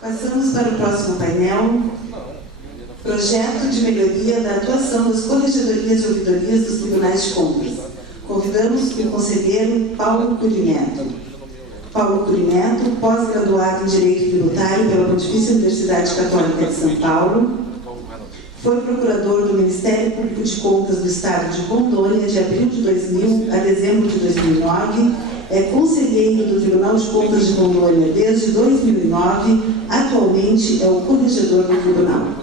Passamos para o próximo painel. Projeto de melhoria da atuação das corregedorias e ouvidorias dos tribunais de contas. Convidamos o conselheiro Paulo Curineto. Paulo Curineto, pós-graduado em Direito Tributário pela Pontifícia Universidade Católica de São Paulo, foi procurador do Ministério Público de Contas do Estado de Rondônia de abril de 2000 a dezembro de 2009, é conselheiro do Tribunal de Contas de Rondônia desde 2009, atualmente é o corregedor do tribunal.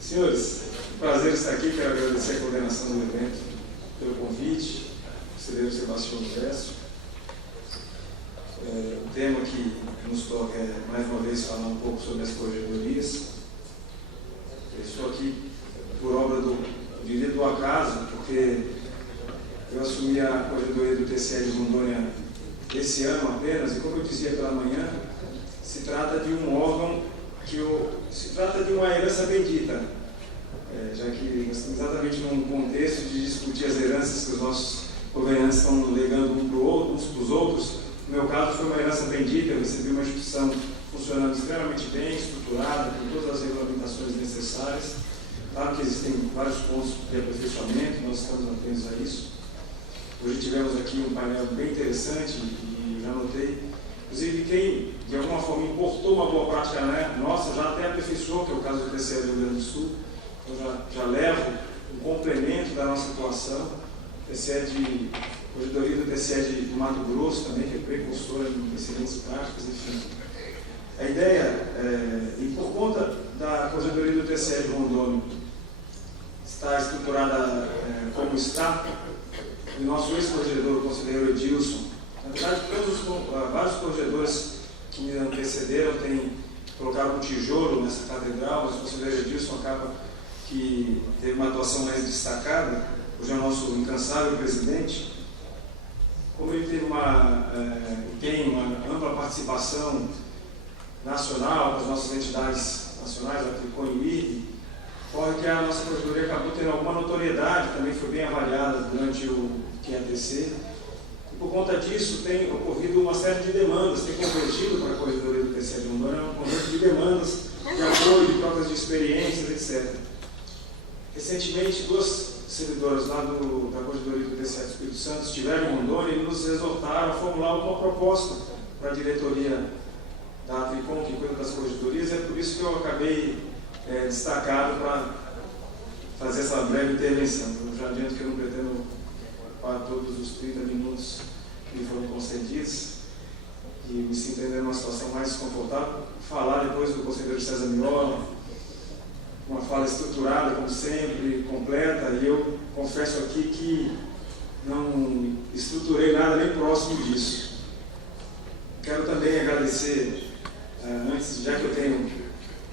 Senhores, prazer estar aqui, quero agradecer a coordenação do evento pelo convite, conselheiro Sebastião Verso. O tema que nos toca é, mais uma vez, falar um pouco sobre as corregedorias. Eu estou aqui por obra do acaso, porque eu assumi a corregedoria do TCE de Rondônia esse ano apenas, e como eu dizia pela manhã, se trata de um órgão se trata de uma herança bendita, já que nós estamos exatamente num contexto de discutir as heranças que os nossos governantes estão legando uns para os outros. No meu caso, foi uma herança bendita. Eu recebi uma instituição funcionando extremamente bem, estruturada, com todas as regulamentações necessárias. Claro que existem vários pontos de aperfeiçoamento, nós estamos atentos a isso. Hoje tivemos aqui um painel bem interessante e já notei, inclusive, quem de alguma forma importou uma boa prática nossa, já até aperfeiçoou, que é o caso do TCE do Rio Grande do Sul. Então já levo um complemento da nossa atuação. Corregedoria do TCE de Mato Grosso também, que é precursora de excelentes práticas, enfim. A ideia, e por conta da Corregedoria do TCE de Rondônia estar estruturada como está, o nosso ex-corregedor, o conselheiro Edilson, na verdade, vários corregedores que me antecederam têm colocado um tijolo nessa catedral, mas o conselheiro Edilson acaba que teve uma atuação mais destacada. Hoje é o nosso incansável presidente. Como ele teve tem uma ampla participação nacional, com as nossas entidades nacionais, a Tricon e o IRB, ocorre que a nossa corregedoria acabou tendo alguma notoriedade, também foi bem avaliada durante o QATC. Por conta disso, tem ocorrido uma série de demandas, tem convergido para a corregedoria do TCE de Rondônia um conjunto de demandas de apoio, de trocas de experiências, etc. Recentemente, duas servidoras lá da corregedoria do TCE do Espírito Santo estiveram em Rondônia e nos exortaram a formular uma proposta para a diretoria da Tricon, que cuida das corregedorias, e é por isso que eu acabei destacado para fazer essa breve intervenção. Eu já adianto que eu não pretendo para todos os 30 minutos que me foram concedidos e me sinto numa situação mais confortável. Falar depois do conselheiro César Miola, uma fala estruturada, como sempre, completa, e eu confesso aqui que não estruturei nada nem próximo disso. Quero também agradecer, antes, já que eu tenho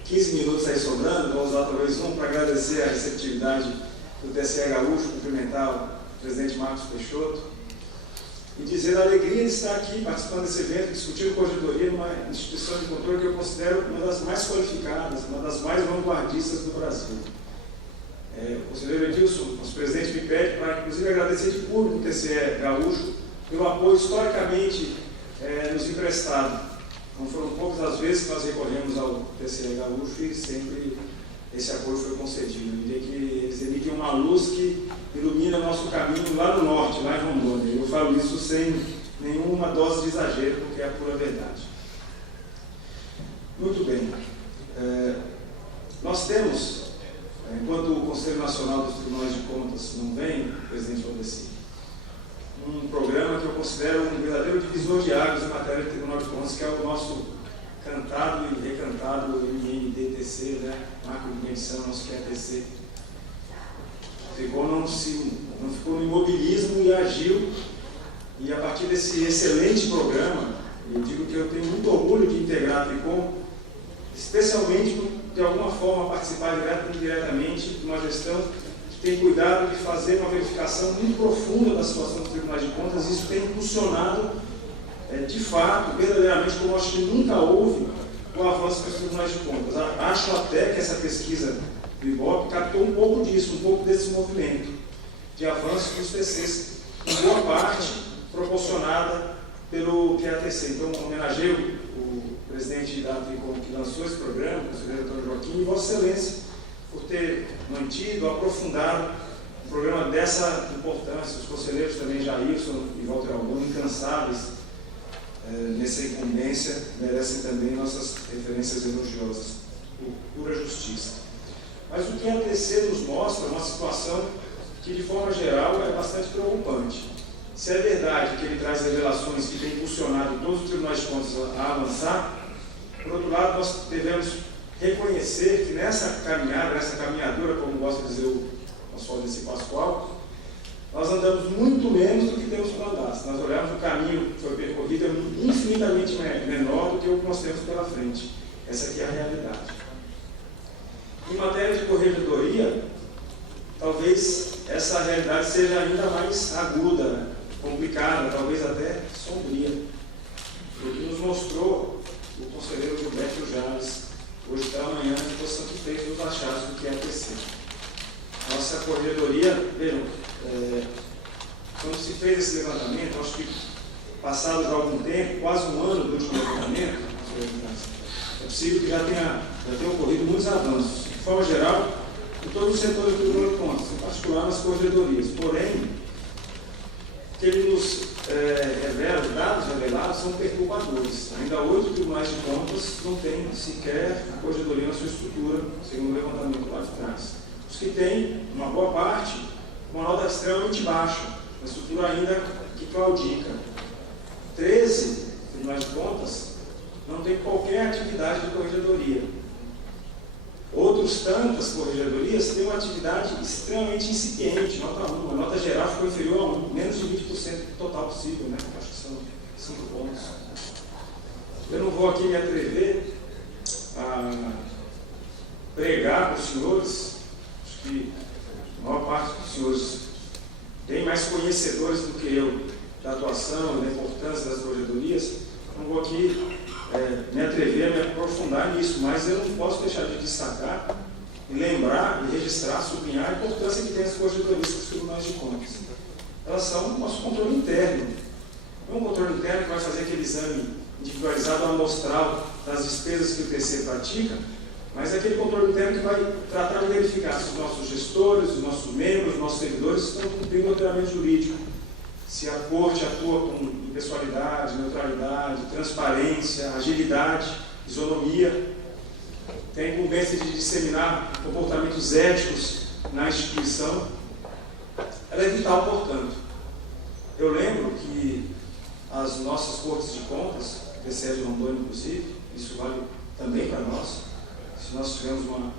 15 minutos aí sobrando, vou usar talvez para agradecer a receptividade do TCE Gaúcho, cumprimentar o presidente Marcos Peixoto, e dizer a alegria de estar aqui participando desse evento, discutindo corregedoria numa instituição de controle que eu considero uma das mais qualificadas, uma das mais vanguardistas do Brasil. O conselheiro Edilson, nosso presidente, me pede para, inclusive, agradecer de público o TCE Gaúcho pelo apoio historicamente nos emprestado. Não foram poucas as vezes que nós recorremos ao TCE Gaúcho e sempre esse apoio foi concedido. Eu diria que eles emitem uma luz que ilumina o nosso caminho lá no norte, lá em Rondônia. Eu falo isso sem nenhuma dose de exagero, porque é a pura verdade. Muito bem. Nós temos, enquanto o Conselho Nacional dos Tribunais de Contas não vem, presidente Valdeci, um programa que eu considero um verdadeiro divisor de águas em matéria de Tribunal de Contas, que é o nosso cantado e chamado MNDTC, né? Macrodimensão, nosso QATC. Não ficou no imobilismo e agiu. E a partir desse excelente programa, eu digo que eu tenho muito orgulho de integrar a Tricom, especialmente por, de alguma forma, participar direta ou indiretamente de uma gestão que tem cuidado de fazer uma verificação muito profunda da situação dos tribunais de contas, e isso tem impulsionado, de fato, verdadeiramente, como acho que nunca houve, o avanço dos tribunais de contas. Acho até que essa pesquisa do IBOP captou um pouco disso, um pouco desse movimento de avanço dos TCs, em boa parte proporcionada pelo QATC. Então, homenageio o presidente da Tricom que lançou esse programa, o conselheiro Antônio Joaquim, e Vossa Excelência, por ter mantido, aprofundado um programa dessa importância. Os conselheiros também, Jailson e Walter Albano, incansáveis nessa incumbência, merecem também nossas referências elogiosas, por pura justiça. Mas o QATC nos mostra uma situação que, de forma geral, é bastante preocupante. Se é verdade que ele traz revelações que têm impulsionado todos os tribunais de contas a avançar, por outro lado, nós devemos reconhecer que nessa caminhada, nessa caminhadora, como gosta de dizer o nosso Aldeci Pascoal, nós andamos muito menos do que temos para andar. Se nós olharmos o caminho que foi percorrido, é infinitamente menor do que o que nós temos pela frente. Essa aqui é a realidade. Em matéria de corregedoria, talvez essa realidade seja ainda mais aguda, complicada, talvez até sombria. O que nos mostrou o conselheiro Gilberto Jales, hoje pela manhã, na exposição que fez nos achados do QATC. Nossa corregedoria, vejam, quando se fez esse levantamento, acho que passado já algum tempo, quase um ano do último levantamento, é possível que já tenha ocorrido muitos avanços. De forma geral, em todos os setores do Tribunal de Contas, em particular nas corregedorias. Porém, o que ele nos revela, os dados revelados são perturbadores. Ainda 8 tribunais de contas não têm sequer a corregedoria na sua estrutura, segundo o levantamento lá de trás. Os que têm, uma boa parte, uma nota extremamente baixa, uma estrutura ainda que claudica. 13 tribunais de contas não têm qualquer atividade de corregedoria. Outros tantas corregedorias têm uma atividade extremamente incipiente, nota 1. A nota geral ficou inferior a 1, menos de 20% do total possível, né? Acho que são 5 pontos. Eu não vou aqui me atrever a pregar para os senhores, acho que a maior parte dos senhores tem mais conhecedores do que eu da atuação e da importância das corregedorias. Não vou aqui me atrever a me aprofundar nisso, mas eu não posso deixar de destacar e lembrar e registrar, sublinhar a importância que tem as corregedorias dos tribunais de contas. Elas são o nosso controle interno. Não é um controle interno que vai fazer aquele exame individualizado amostral das despesas que o TC pratica, mas é aquele controle interno que vai tratar de verificar se os nossos gestores, os nossos membros, os nossos servidores estão cumprindo o ordenamento jurídico. Se a Corte atua com impessoalidade, neutralidade, transparência, agilidade, isonomia, tem a incumbência de disseminar comportamentos éticos na instituição, ela é vital, portanto. Eu lembro que as nossas Cortes de Contas, TCE de Rondônia, inclusive, isso vale também para nós, se nós tivermos uma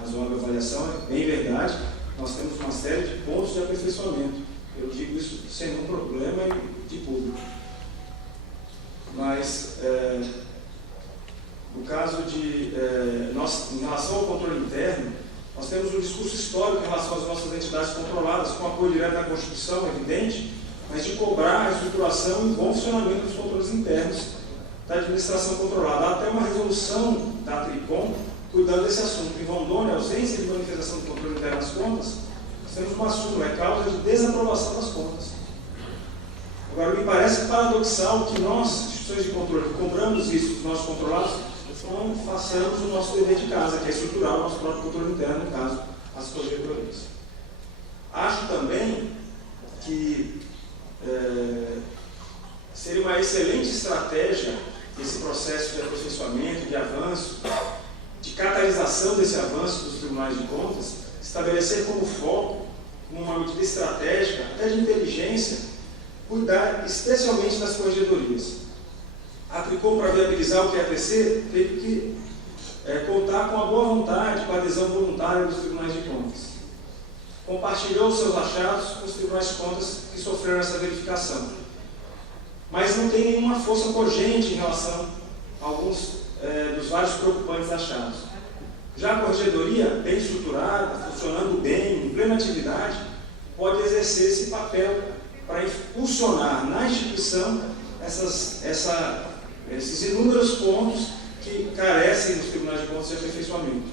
razoável avaliação, é bem verdade, nós temos uma série de pontos de aperfeiçoamento. Eu digo isso sem nenhum problema de público. Mas, no caso de... em relação ao controle interno, nós temos um discurso histórico em relação às nossas entidades controladas, com apoio direto da Constituição, evidente, mas de cobrar a estruturação e bom funcionamento dos controles internos da administração controlada. Há até uma resolução da Tricom cuidando desse assunto. Em Rondônia, a ausência de manifestação do controle interno das contas, temos uma súmula, é causa de desaprovação das contas. Agora, me parece paradoxal que nós, instituições de controle, que cobramos isso dos nossos controlados, não façamos o nosso dever de casa, que é estruturar o nosso próprio controle interno, no caso, as corregedorias. Acho também que seria uma excelente estratégia esse processo de aperfeiçoamento, de avanço, de catalisação desse avanço dos tribunais de contas, estabelecer como foco, como uma medida estratégica, até de inteligência, cuidar especialmente das corregedorias. A Tricom, para viabilizar o QATC, teve que contar com a boa vontade, com a adesão voluntária dos tribunais de contas. Compartilhou seus achados com os tribunais de contas que sofreram essa verificação. Mas não tem nenhuma força cogente em relação a alguns dos vários preocupantes achados. Já a corregedoria, bem estruturada, funcionando bem, em plena atividade, pode exercer esse papel para impulsionar na instituição esses inúmeros pontos que carecem nos tribunais de contas de aperfeiçoamento.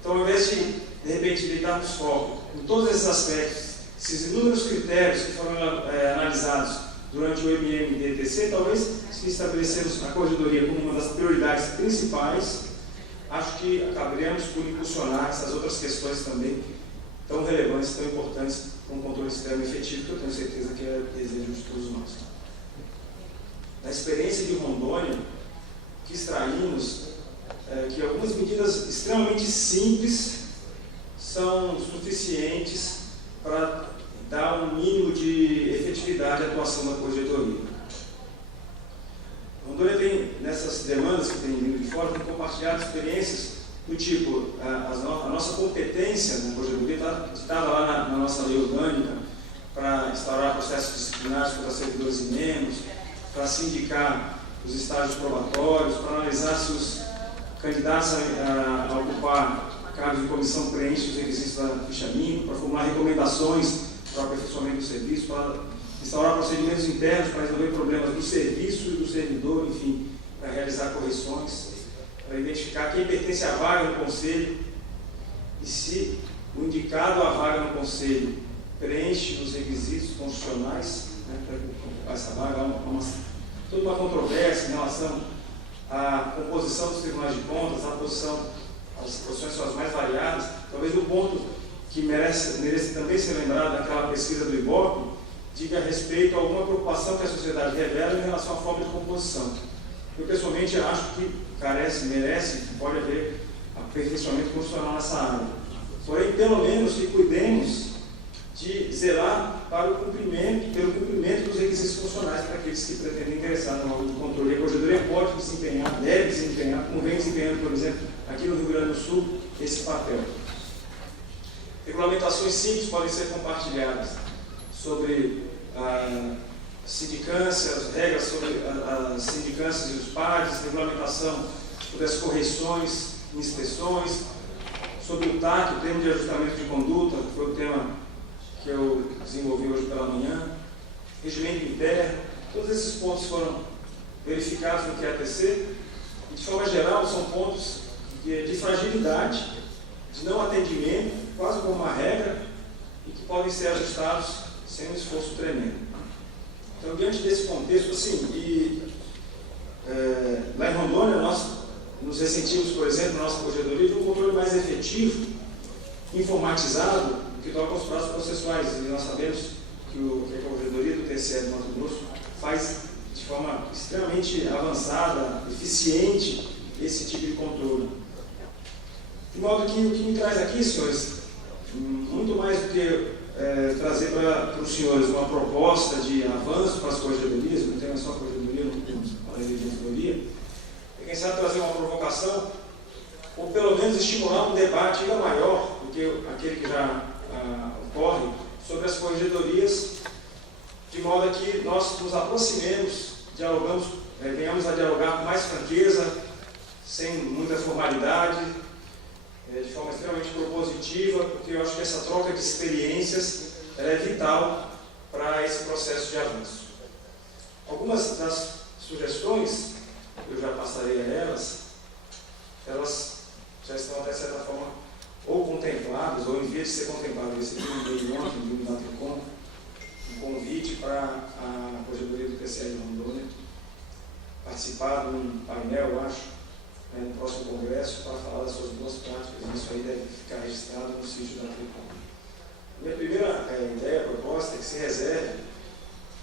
Então, ao invés de repente, deitarmos foco em todos esses aspectos, esses inúmeros critérios que foram analisados durante o MMDTC, talvez, se estabelecemos a corregedoria como uma das prioridades principais, acho que acabaremos por impulsionar essas outras questões também tão relevantes, tão importantes para um controle externo efetivo, que eu tenho certeza que é o desejo de todos nós. Na experiência de Rondônia, que extraímos que algumas medidas extremamente simples são suficientes para dar um mínimo de efetividade à atuação da corregedoria. Rondônia tem, nessas demandas que tem vindo de fora, tem compartilhado experiências do tipo, a nossa competência na corregedoria estava lá na nossa lei orgânica para instaurar processos disciplinares contra servidores e membros, para sindicar os estágios probatórios, para analisar se os candidatos a ocupar cargos de comissão preenchem os requisitos da ficha limpa, para formular recomendações para o aperfeiçoamento do serviço, para instaurar procedimentos internos para resolver problemas do serviço e do servidor, enfim, para realizar correções, para identificar quem pertence à vaga no conselho e se o indicado à vaga no conselho preenche os requisitos constitucionais, né, para ocupar essa vaga. Há toda uma controvérsia em relação à composição dos tribunais de contas, as posições são as mais variadas. Talvez o ponto que merece também ser lembrado daquela pesquisa do IBOP diga respeito a alguma preocupação que a sociedade revela em relação à forma de composição. Eu, pessoalmente, acho que merece, pode haver aperfeiçoamento constitucional nessa área. Porém, pelo menos que cuidemos de zelar pelo cumprimento dos requisitos funcionais para aqueles que pretendem interessar no órgão de controle. A corregedoria pode desempenhar, deve desempenhar, como vem desempenhando, por exemplo, aqui no Rio Grande do Sul, esse papel. Regulamentações simples podem ser compartilhadas sobre a sindicância, as regras sobre as sindicâncias e os pares, regulamentação sobre as correções, inspeções, sobre o TAC, o termo de ajustamento de conduta, que foi o tema que eu desenvolvi hoje pela manhã, regimento interno. Todos esses pontos foram verificados no QATC e, de forma geral, são pontos de fragilidade, de não atendimento, quase como uma regra, e que podem ser ajustados sem um esforço tremendo. Então, diante desse contexto, lá em Rondônia, nós nos ressentimos, por exemplo, na nossa corregedoria, de um controle mais efetivo, informatizado, que toca os prazos processuais. E nós sabemos que a corregedoria do TCE do Mato Grosso faz de forma extremamente avançada, eficiente, esse tipo de controle. De modo que o que me traz aqui, senhores, muito mais do que trazer para os senhores uma proposta de avanço para as corregedorias, não tem só corregedoria, não temos a lei de corregedoria, quem sabe trazer uma provocação, ou pelo menos estimular um debate ainda maior do que aquele que já ocorre sobre as corregedorias, de modo que nós nos aproximemos, dialogamos, venhamos a dialogar com mais franqueza, sem muita formalidade, de forma extremamente propositiva, porque eu acho que essa troca de experiências é vital para esse processo de avanço. Algumas das sugestões, eu já passarei a elas já estão até certa forma ou contempladas, ou em via de ser contempladas. Eu recebi um e-mail ontem do Datrecom, um convite para a corregedoria do TCE de Rondônia participar de um painel, eu acho, no próximo congresso, para falar das suas boas práticas, e isso aí deve ficar registrado no sítio da Datrecom. Minha primeira ideia, proposta, é que se reserve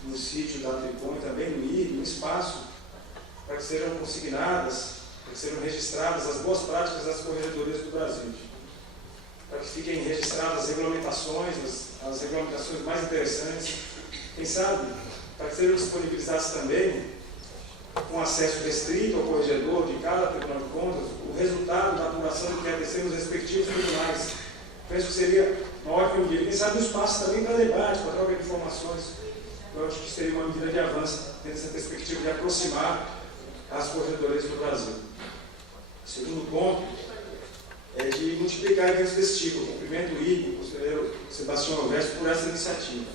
no sítio da Datrecom e também no IRB um espaço para que sejam consignadas, para que sejam registradas as boas práticas das corregedorias do Brasil, para que fiquem registradas as regulamentações mais interessantes, quem sabe, para que sejam disponibilizadas também, com acesso restrito ao corregedor de cada Tribunal de Contas, o resultado da Penso que seria uma ótima medida. Quem sabe o espaço também para debate, para troca de informações. Eu acho que seria uma medida de avanço, tendo essa perspectiva de aproximar as corregedorias do Brasil. O segundo ponto é de multiplicar eventos desse tipo. Eu cumprimento o Igor, o conselheiro Sebastião Alves, por essa iniciativa.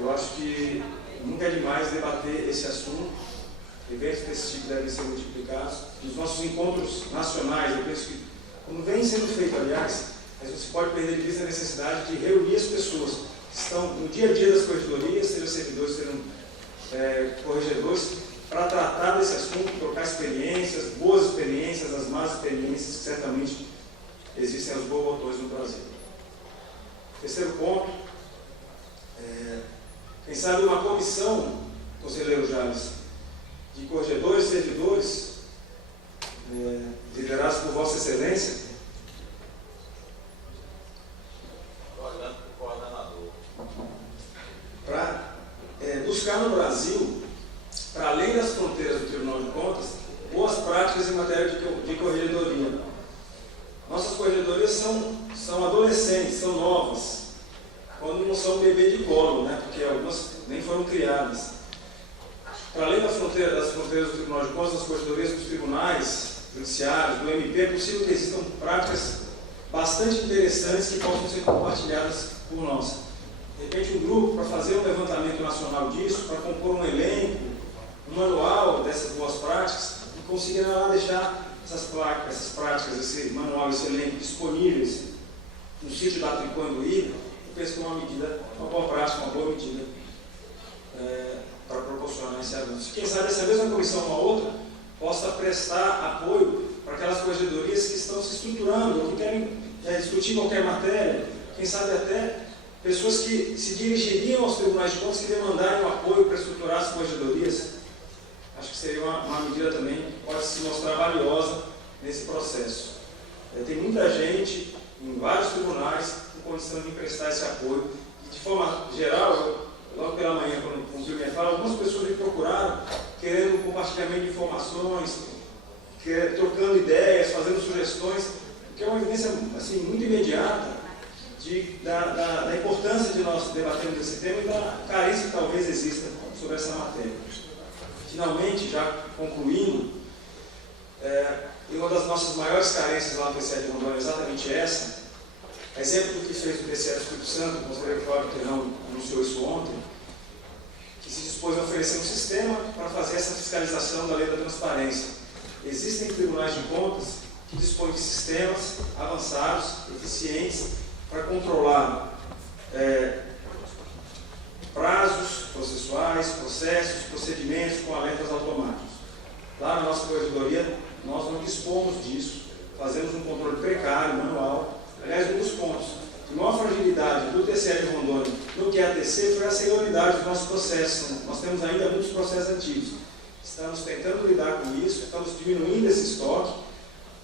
Eu acho que nunca é demais debater esse assunto. Eventos desse tipo devem ser multiplicados. Nos nossos encontros nacionais, eu penso que, como vem sendo feito, aliás, mas não se pode perder de vista a necessidade de reunir as pessoas que estão no dia a dia das corregedorias, sejam servidores, sejam corregedores, para tratar desse assunto, trocar experiências, boas experiências, as más experiências, que certamente existem aos borbotões no Brasil. Terceiro ponto, quem sabe uma comissão, conselheiro Jales, de corregedores e servidores, liderados por Vossa Excelência, para buscar no Brasil, para além das fronteiras do Tribunal de Contas, boas práticas em matéria de corregedoria. Nossas corregedorias são adolescentes, são novas, quando não são bebê de colo, né? Porque algumas nem foram criadas. Para além das fronteiras do Tribunal de Contas, das corregedorias dos tribunais judiciários, do MP, é possível que existam práticas bastante interessantes que possam ser compartilhadas por nós. De repente, um grupo para fazer um levantamento nacional disso, para compor um elenco, um manual dessas boas práticas, e conseguir lá deixar essas práticas, esse manual, esse elenco disponíveis no sítio da Tricô do Igor. Eu penso que é uma boa prática, uma boa medida para proporcionar esse avanço. Quem sabe essa mesma comissão ou uma outra possa prestar apoio para aquelas corregedorias que estão se estruturando, ou que querem discutir qualquer matéria, quem sabe até pessoas que se dirigiriam aos tribunais de contas que demandarem um apoio para estruturar as corregedorias. Acho que seria uma medida também que pode se mostrar valiosa nesse processo. Tem muita gente em vários tribunais com condição de prestar esse apoio. E de forma geral, logo pela manhã, quando concluí minha fala, algumas pessoas me procuraram querendo compartilhamento de informações, trocando ideias, fazendo sugestões, que é uma evidência assim, muito imediata da importância de nós debatermos esse tema e da carência que talvez exista sobre essa matéria. Finalmente, já concluindo, uma das nossas maiores carências lá no TCE de Rondônia é exatamente essa. Exemplo do que fez o TCE do Espírito Santo, o conselheiro Cláudio Terrão anunciou isso ontem, que se dispôs a oferecer um sistema para fazer essa fiscalização da lei da transparência. Existem tribunais de contas que dispõem de sistemas avançados, eficientes, para controlar prazos processuais, processos, procedimentos com alertas automáticos. Lá na nossa corregedoria, nós não dispomos disso, fazemos um controle precário, manual. Aliás, um dos pontos de maior fragilidade do TCE de Rondônia no QATC foi a senioridade dos nossos processos. Nós temos ainda muitos processos antigos. Estamos tentando lidar com isso, estamos diminuindo esse estoque,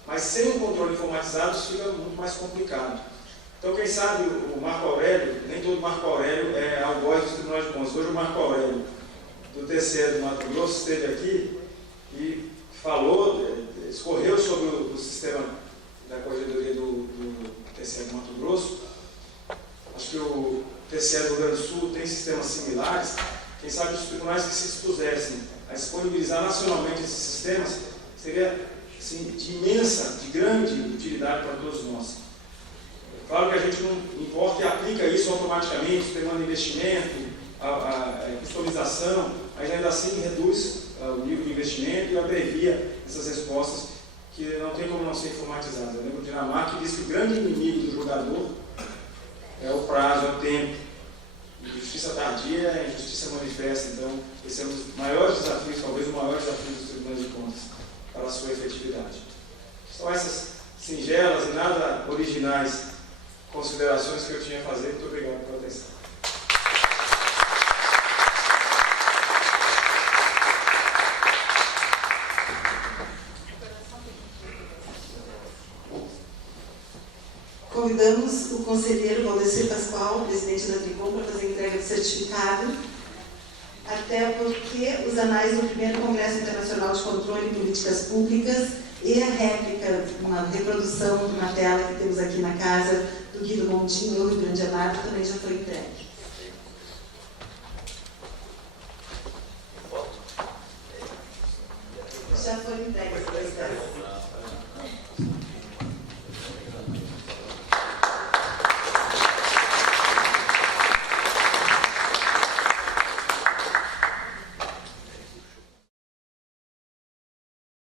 mas sem um controle informatizado isso fica muito mais complicado. Então, quem sabe o Marco Aurélio, nem todo Marco Aurélio é algoz dos tribunais de contas. Hoje o Marco Aurélio, do TCE do Mato Grosso, esteve aqui e falou, escorreu sobre o sistema da corregedoria do TCE do Mato Grosso. Acho que o TCE do Rio Grande do Sul tem sistemas similares. Quem sabe os tribunais que se dispusessem a disponibilizar nacionalmente esses sistemas seria assim, de imensa, de grande utilidade para todos nós. Claro que a gente não importa e aplica isso automaticamente, demanda investimento, a customização, mas ainda assim reduz o nível de investimento e abrevia essas respostas que não tem como não ser informatizadas. Eu lembro de Dinamarca que diz que o grande inimigo do jogador é o prazo, é o tempo. Justiça tardia é injustiça manifesta. Então, esse é um dos maiores desafios, talvez o maior desafio dos tribunais de contas para a sua efetividade. São essas singelas e nada originais considerações que eu tinha a fazer. Muito obrigado pela atenção. Convidamos o conselheiro Valdecir Pascoal, presidente da Tricô, para fazer a entrega do certificado, até porque os anais do primeiro Congresso Internacional de Controle de Políticas Públicas E a réplica, uma reprodução de uma tela que temos aqui na casa do Guido Montinho, no Rio Grande Amado, também já foi entregue.